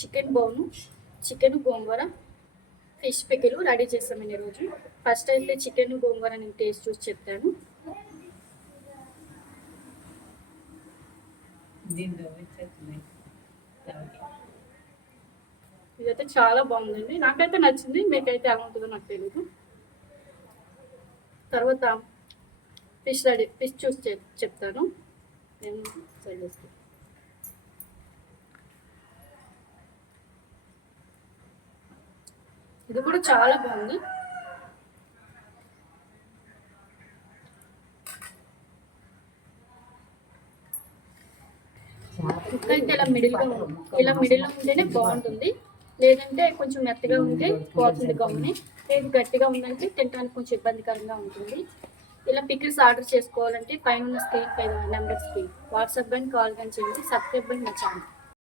Chicken బోను, chicken గోంగూర, fish pickle ready చేస్తామండి ఈరోజు. ఫస్ట్ అయితే చికెన్ గోంగూర నేను టేస్ట్ చూసి చెప్తాను. ఇదైతే చాలా బాగుందండి, నాకైతే నచ్చింది, మీకైతే ఎలా ఉంటుందో నాకు తెలియదు. తర్వాత ఫిష్ చూసి చెప్తాను. నేను సైడ్ చేస్తాను. ఇది కూడా చాలా బాగుంది. కుక్క అయితే ఇలా మిడిల్లో ఉంటేనే బాగుంటుంది, లేదంటే కొంచెం మెత్తగా ఉంటే పోతుంది గమ్ముని. లేదు గట్టిగా ఉందంటే తినడానికి కొంచెం ఇబ్బందికరంగా ఉంటుంది. ఇలా పికిల్స్ ఆర్డర్ చేసుకోవాలంటే పైన ఉన్న స్క్రీన్ పైన నెంబర్స్కి వాట్సాప్ కానీ కాల్ కానీ చేయండి. సబ్స్క్రైబ్ కానీ నా ఛానల్.